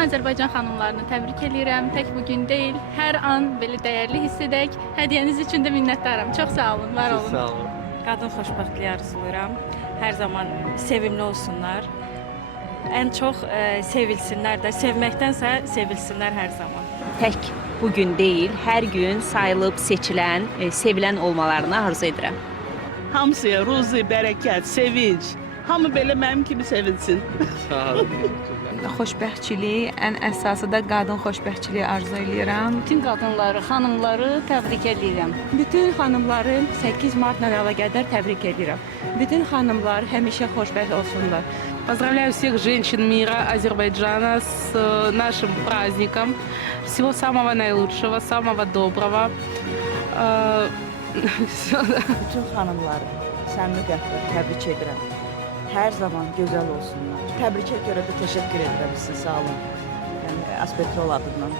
Bütün Azərbaycan xanımlarını təbrik edirəm. Tək bu gün deyil, hər an belə dəyərli hiss edək. Hədiyyəniz üçün də minnətdaram. Çox sağ olun, var olun. Sağ olun. Qadın xoşbəxtliyi arzulayıram. Hər zaman sevimli olsunlar. Ən çox sevilsinlər də, sevməkdənsə sevilsinlər hər zaman. Tək bu gün deyil, hər gün sayılıb seçilən, sevilən olmalarını arzu edirəm. Hamıya ruzi, bərəkət, sevinç. Hamı belə mənim kimi sevinsin. Sağ olun. Xoşbəxtçiliyi, ən əsası da qadın xoşbəxtçiliyi arzu edirəm. Bütün qadınları, xanımları təbrik edirəm. Bütün xanımları 8 martla əlaqədar təbrik edirəm. Bütün xanımlar həmişə xoşbəxt olsunlar. Поздравляю всех женщин мира Азербайджана с нашим праздником. Всего самого наилучшего, самого доброго. Bütün xanımları səmimi qəlblə təbrik edirəm. Hər zaman gözəl olsunlar. Təbrikə görə də təşəkkür edirəm sizə, sağ olun. Yəni, Aspetral adından.